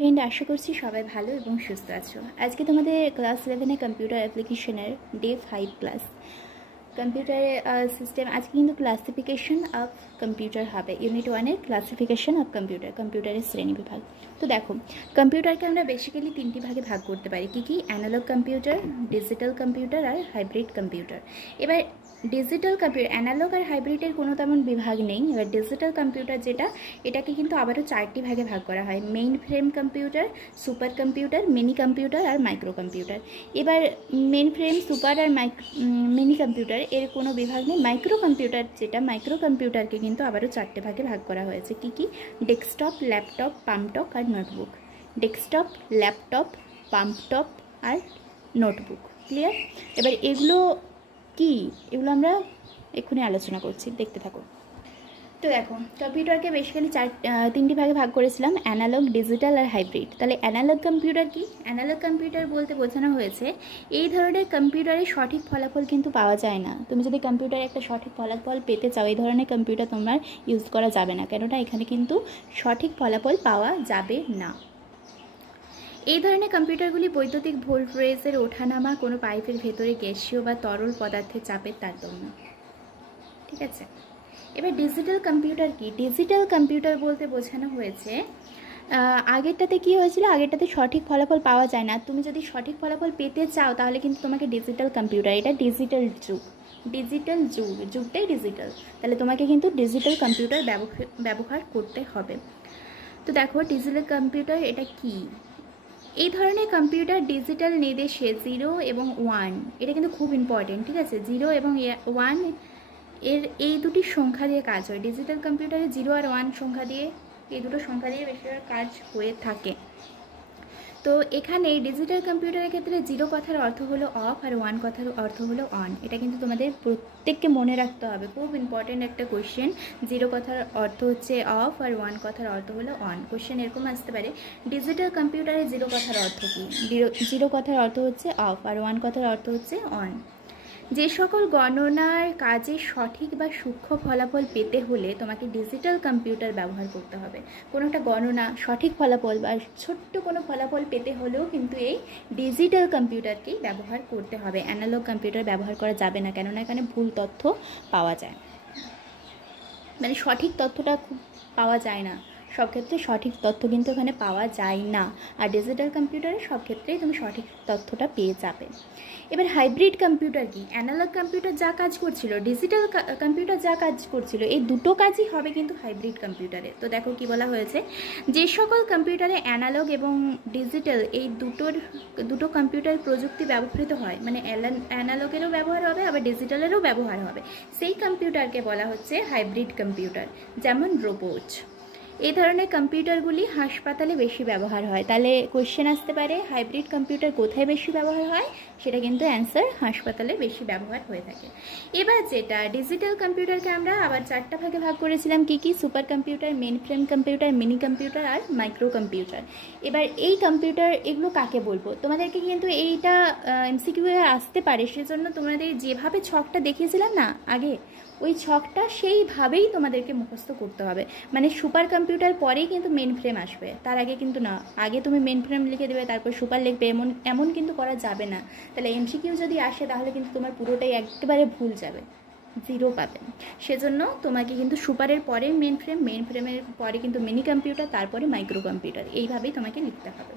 Friend, আশা করছি সবাই ভালো এবং সুস্থ আছো। আজকে তোমাদের ক্লাস 11 কম্পিউটার অ্যাপ্লিকেশনের ডে 5 ক্লাস। কম্পিউটারের সিস্টেম আজকে কিন্তু ক্লাসিফিকেশন অফ কম্পিউটার হবে। ইউনিট 1-এর ক্লাসিফিকেশন অফ কম্পিউটারের শ্রেণী বিভাগ। তো দেখো, কম্পিউটারকে আমরা বেসিক্যালি তিনটি ভাগে ভাগ করতে পারি। কি অ্যানালগ কম্পিউটার, ডিজিটাল কম্পিউটার আর হাইব্রিড কম্পিউটার। এবার ডিজিটাল কম্পিউটার, অ্যানালগ আর হাইব্রিডের কোনো তেমন বিভাগ নেই। এবার ডিজিটাল কম্পিউটার যেটা, এটাকে কিন্তু আবারও 4টি ভাগে ভাগ করা হয়। Mainframe computer, super computer, mini computer আর মাইক্রো কম্পিউটার। এবার মেইন ফ্রেম, সুপার আর মিনি কম্পিউটার এর কোনো বিভাগ নেই। মাইক্রো কম্পিউটার যেটা, মাইক্রো কম্পিউটারকে কিন্তু আবারও 4টে ভাগে ভাগ করা হয়েছে। কি ডেস্কটপ, ল্যাপটপ, পাম্পটপ আর নোটবুক। ডেস্কটপ, ল্যাপটপ, পাম্পটপ আর নোটবুক। ক্লিয়ার? এবার এগুলো আমরা এক্ষুনি আলোচনা করছি, দেখতে থাকো। তো দেখো, কম্পিউটারকে বেসিক্যালি তিনটি ভাগে ভাগ করেছিলাম, অ্যানালগ, ডিজিটাল আর হাইব্রিড। তাহলে অ্যানালগ কম্পিউটার কি? অ্যানালগ কম্পিউটার বলতে বোঝানো হয়েছে এই ধরনের কম্পিউটারে সঠিক ফলাফল কিন্তু পাওয়া যায় না। তুমি যদি কম্পিউটারে একটা সঠিক ফলাফল পেতে চাও, এই ধরনের কম্পিউটার তোমার ইউজ করা যাবে না, কেননা এখানে কিন্তু সঠিক ফলাফল পাওয়া যাবে না। এই ধরনের কম্পিউটারগুলি বৈদ্যুতিক ভোল্টেজের ওঠানামা, কোনো পাইপের ভেতরে গ্যাসীয় বা তরল পদার্থের চাপের তারতম্য। ঠিক আছে? এবার ডিজিটাল কম্পিউটার কি? ডিজিটাল কম্পিউটার বলতে বোঝানো হয়েছে, আগেরটাতে কি হয়েছিল, আগেরটাতে সঠিক ফলাফল পাওয়া যায় না। তুমি যদি সঠিক ফলাফল পেতে চাও তাহলে কিন্তু তোমাকে ডিজিটাল কম্পিউটার, এটা ডিজিটাল যুগটাই ডিজিটাল, তাহলে তোমাকে কিন্তু ডিজিটাল কম্পিউটার ব্যবহার করতে হবে। তো দেখো, ডিজিটাল কম্পিউটার এটা কি? এই ধরনের কম্পিউটার ডিজিটাল নির্দেশে 0 এবং 1, এটা কিন্তু খুব ইম্পর্টেন্ট। ঠিক আছে? 0 এবং 1 এই দুটি সংখ্যা দিয়ে কাজ হয়। ডিজিটাল কম্পিউটারে 0 আর 1 সংখ্যা দিয়ে, এই দুটো সংখ্যা দিয়ে বেশিরভাগ কাজ হয়ে থাকে। তো এখানে ডিজিটাল কম্পিউটারের ক্ষেত্রে 0 কথার অর্থ হলো অফ আর 1 কথার অর্থ হলো অন। এটা কিন্তু তোমাদের প্রত্যেককে মনে রাখতে হবে, খুব ইম্পর্টেন্ট একটা কোয়েশ্চেন। 0 কথার অর্থ হচ্ছে অফ আর 1 কথার অর্থ হলো অন। কোয়েশ্চেন এরকম আসতে পারে, ডিজিটাল কম্পিউটারে 0 কথার অর্থ কী? 0 কথার অর্থ হচ্ছে অফ আর 1 কথার অর্থ হচ্ছে অন। যে সকল গণনার কাজে সঠিক বা সূক্ষ্ম ফলাফল পেতে হলে তোমাকে ডিজিটাল কম্পিউটার ব্যবহার করতে হবে। কোনো একটা গণনা, সঠিক ফলাফল বা ছোট্ট কোনো ফলাফল পেতে হলেও কিন্তু এই ডিজিটাল কম্পিউটারকেই ব্যবহার করতে হবে। অ্যানালগ কম্পিউটার ব্যবহার করা যাবে না, কেননা এখানে ভুল তথ্য পাওয়া যায়, মানে সঠিক তথ্যটা পাওয়া যায় না। সব ক্ষেত্রে সঠিক তথ্য কিন্তু এখানে পাওয়া যায় না, আর ডিজিটাল কম্পিউটারে সব ক্ষেত্রেই তুমি সঠিক তথ্যটা পেয়ে যাবে। এবার হাইব্রিড কম্পিউটার কি? অ্যানালগ কম্পিউটার যা কাজ করছিল, ডিজিটাল কম্পিউটার যা কাজ করছিল, এই দুটো কাজই হবে কিন্তু হাইব্রিড কম্পিউটারে। তো দেখো কি বলা হয়েছে, যে সকল কম্পিউটারে অ্যানালগ এবং ডিজিটাল এই দুটো কম্পিউটার প্রযুক্তি ব্যবহৃত হয়, মানে অ্যানালগেরও ব্যবহার হবে আবার ডিজিটালেরও ব্যবহার হবে, সেই কম্পিউটারকে বলা হচ্ছে হাইব্রিড কম্পিউটার। যেমন রোবট। এই ধরনের কম্পিউটারগুলি হাসপাতালে বেশি ব্যবহার হয়। তাহলে কোয়েশ্চেন আসতে পারে, হাইব্রিড কম্পিউটার কোথায় বেশি ব্যবহার হয়? সেটা কিন্তু অ্যান্সার, হাসপাতালে বেশি ব্যবহার হয়ে থাকে। এবার যেটা ডিজিটাল কম্পিউটারকে আমরা আবার 4টা ভাগে ভাগ করেছিলাম। কি super computer, mainframe computer, mini computer আর মাইক্রো কম্পিউটার। এবার এই কম্পিউটার এগুলো কাকে বলবো, তোমাদেরকে কিন্তু এইটা এমসিকিউ আসতে পারে, সেজন্য তোমাদের যেভাবে ছকটা দেখিয়েছিলাম না আগে, ওই ছকটা সেইভাবেই তোমাদেরকে মুখস্থ করতে হবে। মানে সুপার কম্পিউটার পরেই কিন্তু মেন ফ্রেম আসবে, তার আগে কিন্তু না। আগে তুমি মেন ফ্রেম লিখে দেবে, তারপর সুপার লিখবে, এমন কিন্তু করা যাবে না। তাহলে এমসিকিউ যদি আসে তাহলে কিন্তু তোমার পুরোটাই একেবারে ভুল যাবে, 0 পাবে। সেজন্য তোমাকে কিন্তু সুপারের পরে মেন ফ্রেমের পরে কিন্তু মিনি কম্পিউটার, তারপরে মাইক্রো কম্পিউটার, এইভাবেই তোমাকে লিখতে হবে।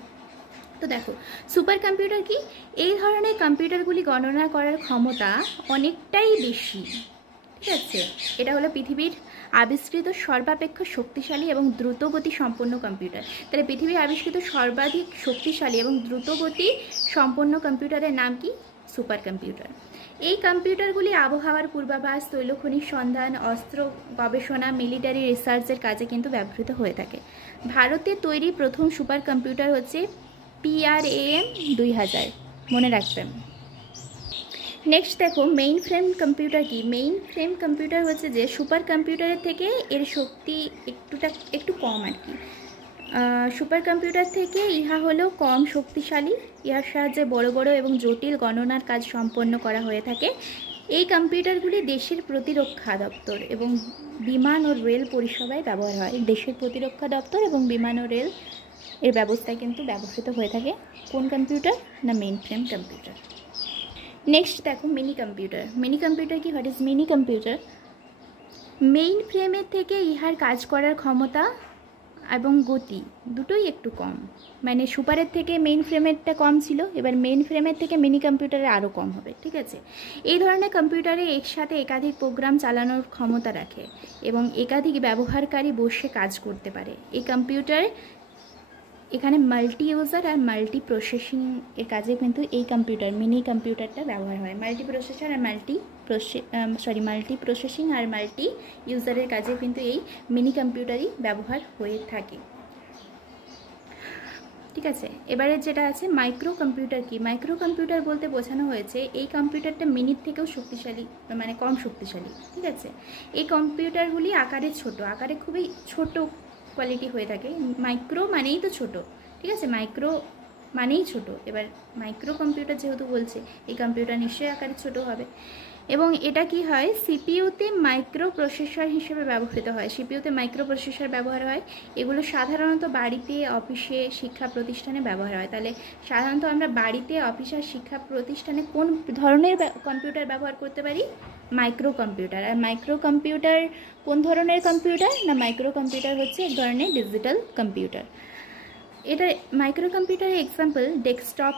তো দেখো, সুপার কম্পিউটার কি? এই ধরনের কম্পিউটারগুলি গণনা করার ক্ষমতা অনেকটাই বেশি। ঠিক আছে? এটা হলো পৃথিবীর আবিষ্কৃত সর্বাপেক্ষা শক্তিশালী এবং দ্রুতগতি সম্পন্ন কম্পিউটার। তাহলে পৃথিবীর আবিষ্কৃত সর্বাধিক শক্তিশালী এবং দ্রুতগতি সম্পন্ন কম্পিউটারের নাম কি? Super computer. এই কম্পিউটারগুলি আবহাওয়ার পূর্বাভাস, তৈলখনির সন্ধান, অস্ত্র গবেষণা, মিলিটারি রিসার্চের কাজে কিন্তু ব্যবহৃত হয়ে থাকে। ভারতে তৈরি প্রথম সুপার কম্পিউটার হচ্ছে PRAM 2000, মনে রাখবেন। নেক্সট দেখো, মেইন ফ্রেম কম্পিউটার কি? মেইন ফ্রেম কম্পিউটার হচ্ছে যে সুপার কম্পিউটারের থেকে এর শক্তি একটু কম আর কি। সুপার কম্পিউটার থেকে ইহা হলো কম শক্তিশালী। ইহার সাহায্যে বড় বড় এবং জটিল গণনার কাজ সম্পন্ন করা হয়ে থাকে। এই কম্পিউটারগুলি দেশের প্রতিরক্ষা দপ্তর এবং বিমান ও রেল পরিষেবায় ব্যবহার হয়। দেশের প্রতিরক্ষা দপ্তর এবং বিমান ও রেল এর ব্যবস্থায় কিন্তু ব্যবহৃত হয়ে থাকে কোন কম্পিউটার না মেইন ফ্রেম কম্পিউটার। নেক্সট দেখো মিনি কম্পিউটার। মিনি কম্পিউটার কি, what is mini computer? Main ফ্রেমের থেকে ইহার কাজ করার ক্ষমতা এবং গতি দুটোই একটু কম, মানে সুপারের থেকে মেইন ফ্রেমেরটা কম ছিল, এবার মেইন ফ্রেমের থেকে মিনি কম্পিউটারে আরও কম হবে, ঠিক আছে। এই ধরনের কম্পিউটারে একসাথে একাধিক প্রোগ্রাম চালানোর ক্ষমতা রাখে এবং একাধিক ব্যবহারকারী বসে কাজ করতে পারে। এই কম্পিউটার এখানে মাল্টি ইউজার আর মাল্টি প্রসেসিং এর কাজে কিন্তু এই কম্পিউটার মিনি কম্পিউটারটা ব্যবহার হয়। মাল্টি প্রসেসর আর মাল্টি প্রসেসিং আর মাল্টি ইউজারের কাজে কিন্তু এই মিনি কম্পিউটারই ব্যবহার হয়ে থাকে, ঠিক আছে। এবারে যেটা আছে মাইক্রো কম্পিউটার কি? মাইক্রো কম্পিউটার বলতে বোঝানো হয়েছে এই কম্পিউটারটা মিনিট থেকেও শক্তিশালী, মানে কম শক্তিশালী, ঠিক আছে। এই কম্পিউটারগুলি আকারে ছোট, আকারে খুবই ছোট কোয়ালিটি হয়ে থাকে। মাইক্রো মানেই তো ছোট, ঠিক আছে, মাইক্রো মানেই ছোট। এবার মাইক্রো কম্পিউটার যেহেতু বলছে, এই কম্পিউটার নিশ্চয়ই আকারে ছোট হবে। এবং এটা কি হয়, সিপিইউতে মাইক্রো প্রসেসর হিসেবে ব্যবহৃত হয়। সিপিইউতে মাইক্রো প্রসেসর ব্যবহার হয়। এগুলো সাধারণত বাড়িতে, অফিসে, শিক্ষা প্রতিষ্ঠানে ব্যবহার হয়। তাহলে সাধারণত আমরা বাড়িতে, অফিসে, শিক্ষা প্রতিষ্ঠানে কোন ধরনের কম্পিউটার ব্যবহার করতে পারি? Micro computer. আর মাইক্রো কম্পিউটার কোন ধরনের কম্পিউটার না মাইক্রো কম্পিউটার হচ্ছে এক ধরনের ডিজিটাল কম্পিউটার। এটা মাইক্রো কম্পিউটারের এক্সাম্পল ডেস্কটপ,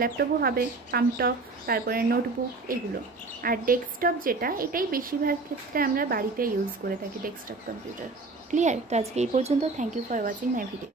ল্যাপটপও হবে, পাম্পটপ, তারপরে নোটবুক, এগুলো। আর ডেস্কটপ যেটা, এটাই বেশিরভাগ ক্ষেত্রে আমরা বাড়িতে ইউজ করে থাকি, ডেস্কটপ কম্পিউটার। ক্লিয়ার? তো আজকে এই পর্যন্ত। Thank you for watching my video.